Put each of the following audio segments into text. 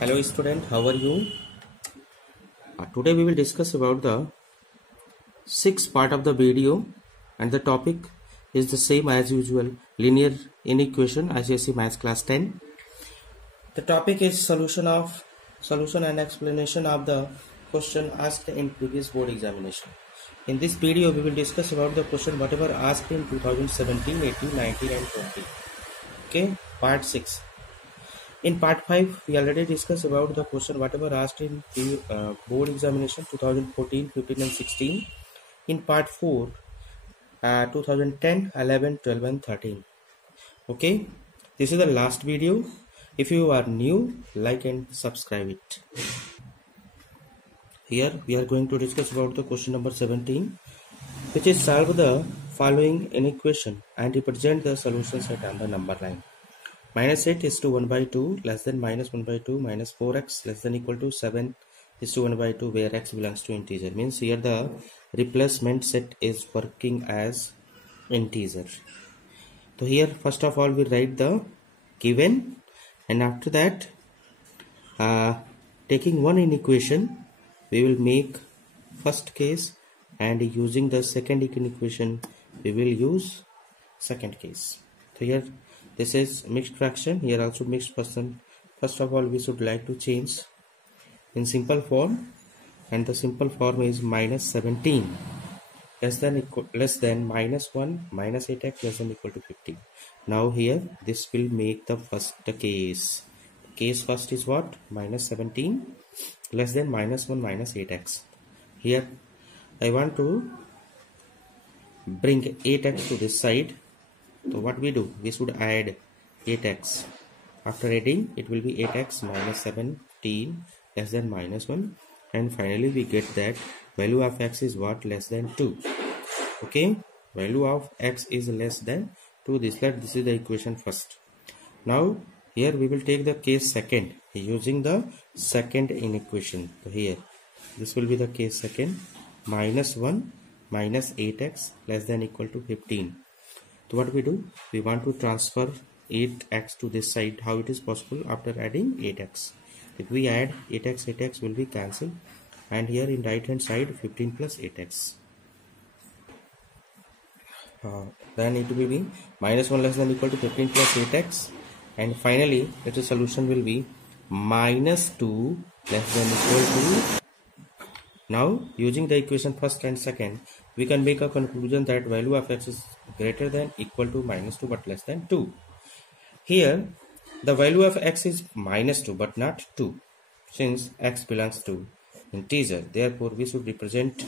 Hello student, how are you? Today we will discuss about the sixth part of the video, and the topic is the same as usual, linear inequation ICSE Maths class 10. The topic is solution and explanation of the question asked in previous board examination. In this video we will discuss about the question whatever asked in 2017, 18, 19 and 20. Okay, part 6. In part 5, we already discussed about the question whatever asked in the board examination 2014, 15 and 16. In part 4, 2010, 11, 12 and 13. Okay, this is the last video. If you are new, like and subscribe it. Here we are going to discuss about the question number 17, which is solve the following inequation and represent the solution set on the number line. Minus 8 is to 1 by 2 less than minus 1 by 2 minus 4x less than equal to 7 is to 1 by 2 where x belongs to integer. Means here the replacement set is working as integer. So here first of all we write the given, and after that taking one inequation we will make first case, and using the second inequation we will use second case. So here this is mixed fraction, here also mixed person. First of all we should like to change in simple form, and the simple form is minus 17 less than minus 1 minus 8x less than equal to 15. Now here this will make the first case. Case first is what? Minus 17 less than minus 1 minus 8x. Here I want to bring 8x to this side. So what we do, we should add 8x. After adding it will be 8x minus 17 less than minus 1, and finally we get that value of x is what? Less than 2. Okay, value of x is less than 2. This is the equation first. Now here we will take the case second using the second inequation. So here this will be the case second, minus 1 minus 8x less than equal to 15. So what we do, we want to transfer 8x to this side. How it is possible? After adding 8x. If we add 8x will be cancelled, and here in right hand side 15 plus 8x. Then it will be minus 1 less than equal to 15 plus 8x, and finally the solution will be minus 2 less than equal to. Now using the equation first and second we can make a conclusion that value of x is greater than equal to minus 2 but less than 2. Here the value of x is minus 2 but not 2, since x belongs to integer. Therefore we should represent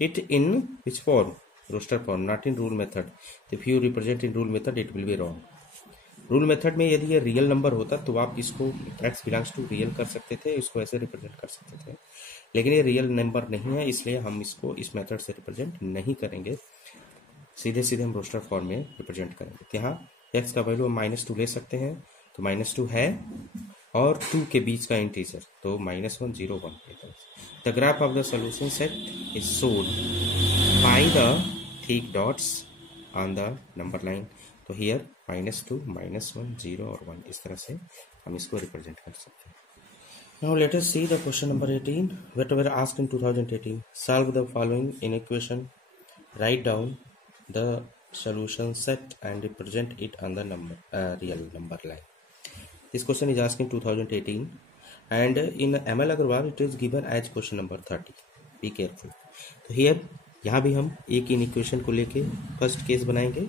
it in which form? Roster form, not in rule method. If you represent in rule method it will be wrong. Rule method में यदि ये real number होता तो आप इसको x belongs to real कर सकते थे, इसको ऐसे रिप्रेजेंट कर सकते थे, लेकिन ये रियल नंबर नहीं है इसलिए हम इसको इस मेथड से रिप्रेजेंट नहीं करेंगे, सीधे सीधे हम रोस्टर फॉर्म में रिप्रेजेंट करेंगे। यहाँ x का वैल्यू हम -2 ले सकते हैं, तो -2 है और 2 के बीच का इंटीजर, तो -1 0 1। The graph of the solution set is showed by the thick dots on the number line. तो हियर -2 -1 0 और 1, इस तरह से हम इसको रिप्रेजेंट कर सकते हैं। Now let us see the question number 18 whatever asked in 2018। Solve the following in equation, right down the solution set and represent it on the real number line. This question is asked in 2018 and in ML Agarwal it is given as question number 30. Be careful. तो here यहाँ भी हम एक inequation को लेके first case बनाएंगे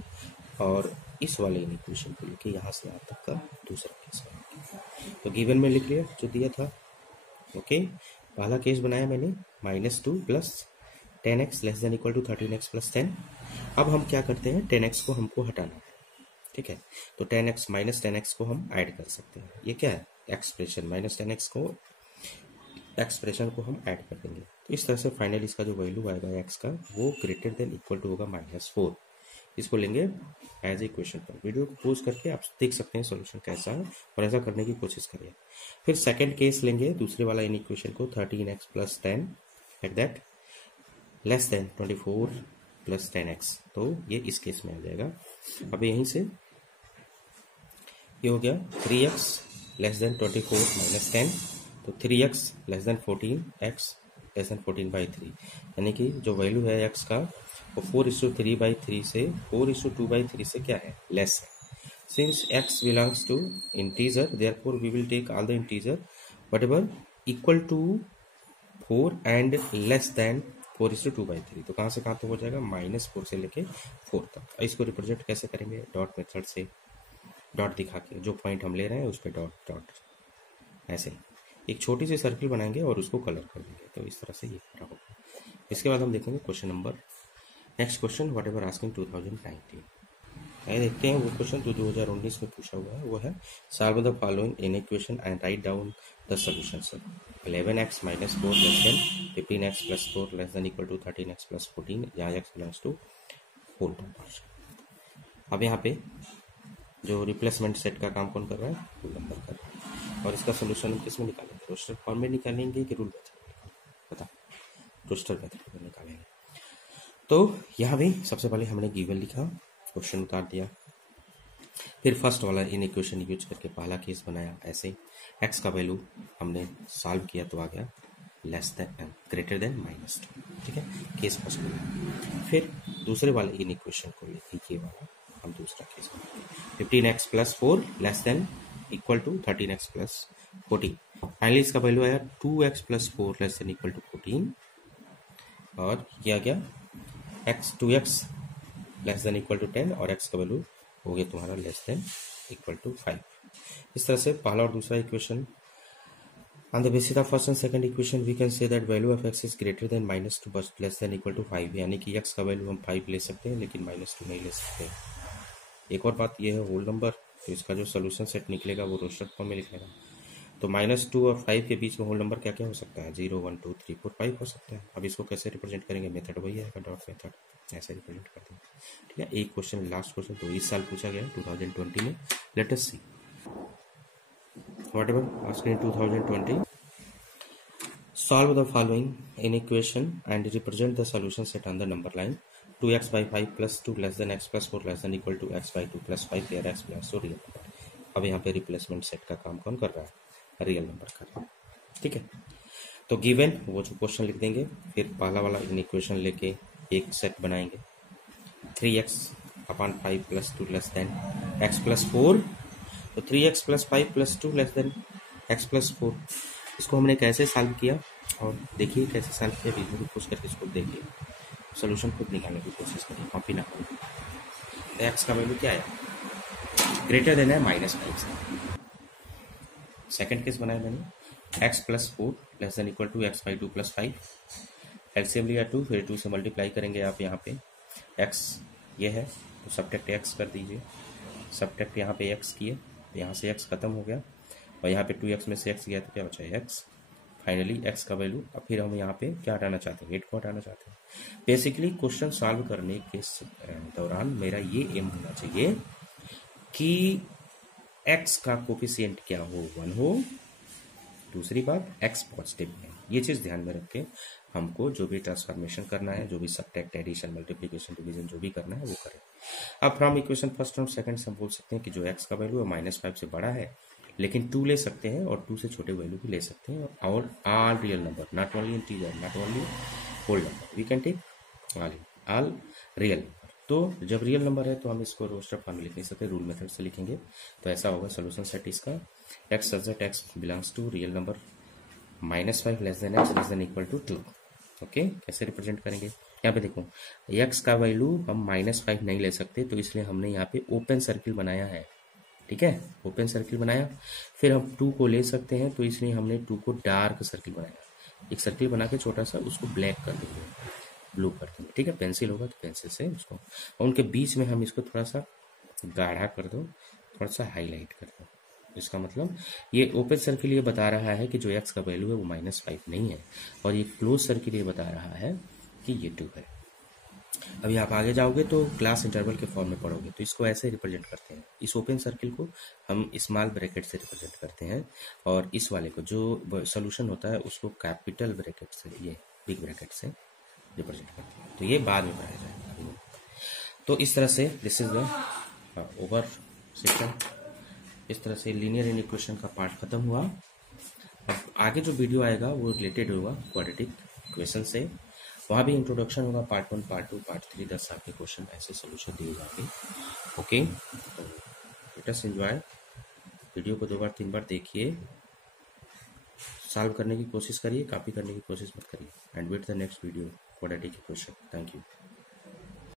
और इस वाले इनइक्वेशन को लेके यहाँ से यहाँ तक का दूसरा केस बनाएंगे। तो गिवन में लिख लिया जो दिया था। ओके, पहला केस बनाया मैंने -2 plus 10x less than equal to 13x plus 10। अब हम क्या करते हैं, 10x को हमको हटाना है, ठीक है, तो 10x माइनस 10x को हम ऐड कर सकते हैं। ये क्या है? एक्सप्रेशन, माइनस 10x को एक्सप्रेशन को हम ऐड कर देंगे। तो इस तरह से फाइनल इसका जो वैल्यू आएगा x का वो ग्रेटर देन इक्वल टू होगा -4। इसको लेंगे एज इक्वेशन पर। वीडियो को पोज करके आप देख सकते हैं सॉल्यूशन कैसा है और ऐसा करने की कोशिश करिए। फिर सेकेंड केस लेंगे, दूसरे वाला इन इक्वेशन को 13x plus 10 like that less than 24 plus 10x, तो ये इस केस में आ जाएगा। अब यहीं से ये हो गया 3x लेस देन 24 माइनस 10 तो 3x less than 14, x less then 14/3, यानी कि जो वैल्यू है x का वो 4:3/3 से 4:2/3 से क्या है, लेस है. Since x belongs to integer, therefore we will take all the integer whatever equal to 4 and less than 4:2/3. तो कहाँ से कहाँ तक हो जाएगा, -4 से लेके 4 तक. इसको रिप्रेजेंट कैसे करेंगे, डॉट मेथड से, डॉट दिखा के जो पॉइंट हम ले रहे हैं उस पर डॉट डॉट ऐसे एक छोटी सी सर्किल बनाएंगे और उसको कलर कर देंगे. तो इस तरह से ये करा होगा. इसके बाद हम देखेंगे question number, next question what ever asking 2019. आइए देखते हैं वो क्वेश्चन जो 2019 में पूछा हुआ है. वो है solve the following inequation and write down the solution. 11x - 4 less than 15x + 4 less than equal to 13x + 14 जहाँ x belongs to whole number. अब यहाँ पे जो रिप्लेसमेंट सेट का काम कौन कर रहा है, रूल नंबर कर रहा है. और इसका सोल्यूशन हम किस में निकालेंगे, रोस्टर फॉर्म में निकालेंगे कि रूल मेथड में, बता, रोस्टर मेथड में निकालेंगे. तो यहाँ भी सबसे पहले हमने गिवन लिखा, क्वेश्चन उतार दिया, फिर फर्स्ट वाला इन इक्वेशन यूज करके पहला केस बनाया. ऐसे x का वैल्यू हमने सॉल्व किया तो आ गया लेस देन ग्रेटर देन -2. ठीक है, केस फर्स्ट बनाया. फिर दूसरे वाले इन इक्वेशन को लेके ये वाला हम दूसरा केस बनाएंगे. 15x + 4 less than equal to 13x + 14. Finally इसका वैल्यू आया 2x + 4 less than equal to 14 और ये आ गया 2x less than equal to 10 और x का वैल्यू हो गया तुम्हारा लेस देन इक्वल टू 5. इस तरह से पहला और दूसरा equation on the basis of first and second equation we can say that value of x is greater than -2 but less than equal to 5. यानी कि x का वैल्यू हम 5 ले सकते हैं लेकिन -2 नहीं ले सकते. एक और बात यह है होल नंबर, तो इसका जो सोल्यूशन सेट निकलेगा वो रोस्टर फॉर्म में लिखेगा. तो -2 और 5 के बीच में होल नंबर क्या क्या हो सकता है, 0 1 2 3 4 5 हो सकता है. अब इसको कैसे रिप्रेजेंट करेंगे, मेथड वही आएगा, डॉट मेथड, ऐसे रिप्रेजेंट कर देंगे. ठीक है, एक क्वेश्चन लास्ट क्वेश्चन तो इस साल पूछा गया 2020 में. Let us see whatever asked in 2020. Solve the following in equation and represent the solution set on the number line. 2x/5 + 2 less than x + 4 less than equal to x/2 + 5 where x belongs to real number. अब यहाँ पे replacement set का काम कौन कर रहा है, real number कर रहा है. ठीक है, तो गिवन वो जो क्वेश्चन लिख देंगे, फिर पहला वाला इन इक्वेशन लेके एक सेट बनाएंगे. 3x/5 + 2 less than x + 4. तो 3x + 5 + 2 less than x + 4. इसको हमने कैसे सॉल्व किया और देखिए कैसे सॉल्व किया, वीडियो को पोस्ट करके इसको देखिए, सोल्यूशन खुद निकालने की कोशिश करिए, कॉपी ना करें. तो एक्स का वैल्यू क्या है, ग्रेटर देन है -5 से. सेकंड केस बनाया मैंने, x + 4 less than equal to x/2 + 5. LCM लिया 2, फिर 2 से मल्टीप्लाई करेंगे आप. यहाँ पे x ये है तो सब्ट्रैक्ट x कर दीजिए, सब्ट्रैक्ट यहाँ पे x किए, यहाँ से x खत्म हो गया और यहाँ पे 2x में से x गया तो क्या बचा है x. फाइनली x का वैल्यू, अब फिर हम यहाँ पे क्या हटाना चाहते हैं, 8 को हटाना चाहते हैं. बेसिकली क्वेश्चन सॉल्व करने के दौरान मेरा ये एम होना चाहिए कि x का कोफिशिएंट क्या हो, 1 हो. दूसरी बात x पॉजिटिव है. ये चीज़ ध्यान में रख के हमको जो भी ट्रांसफॉर्मेशन करना है, जो भी सब्ट्रैक्ट, एडिशन, मल्टीप्लिकेशन, डिवीजन जो भी करना है वो करें. अब फ्रॉम इक्वेशन फर्स्ट और सेकंड से हम बोल सकते हैं कि जो x का वैल्यू है -5 से बड़ा है, लेकिन 2 ले सकते हैं और 2 से छोटे वैल्यू भी ले सकते हैं. और all real number, not only integer, not only whole number, we can take all real number. तो जब रियल नंबर है तो हम इसको रोस्टर फॉर्म में लिख नहीं सकते, रूल मेथड से लिखेंगे. तो ऐसा होगा सोल्यूशन सेट इसका, x such that x belongs to real number -5 less than x less than equal to 2. Okay, कैसे रिप्रेजेंट करेंगे, यहाँ पे देखो x का वैल्यू हम -5 नहीं ले सकते, तो इसलिए हमने यहाँ पे ओपन सर्किल बनाया है. ठीक है, ओपन सर्किल बनाया. फिर हम 2 को ले सकते हैं, तो इसलिए हमने 2 को डार्क सर्किल बनाया. एक सर्किल बना के छोटा सा उसको ब्लैक कर देंगे, ब्लू कर देंगे. ठीक है, पेंसिल होगा तो पेंसिल से उसको, और उनके बीच में हम इसको थोड़ा सा गाढ़ा कर दो, थोड़ा सा हाईलाइट कर दो. इसका मतलब ये ओपन सर्किल ये बता रहा है कि जो x का वैल्यू है वो -5 नहीं है, और ये क्लोज सर्किल ये बता रहा है कि ये 2 है. अभी आप आगे जाओगे तो क्लास इंटरवल के फॉर्म में पढ़ोगे, तो इसको ऐसे रिप्रेजेंट करते हैं. इस ओपन सर्किल को हम स्मॉल ब्रैकेट से रिप्रेजेंट करते हैं, और इस वाले को जो सोल्यूशन होता है उसको कैपिटल ब्रैकेट से, ये बिग ब्रैकेट से रिप्रेजेंट करते हैं. तो ये बाद में पढ़ाया जाएगा. तो इस तरह से this is the over system. इस तरह से लीनियर इन इक्वेशन का पार्ट खत्म हुआ. अब आगे जो वीडियो आएगा वो रिलेटेड होगा क्वाड्रेटिक इक्वेशन से, वहाँ भी इंट्रोडक्शन होगा, पार्ट 1 पार्ट 2 पार्ट 3 10 आपके क्वेश्चन ऐसे सोल्यूशन दिए जाएंगे। ओके, तो लेट अस एंजॉय। वीडियो को 2 बार 3 बार देखिए, सॉल्व करने की कोशिश करिए, कॉपी करने की कोशिश मत करिए। And wait the next video quadratic equation. Thank you.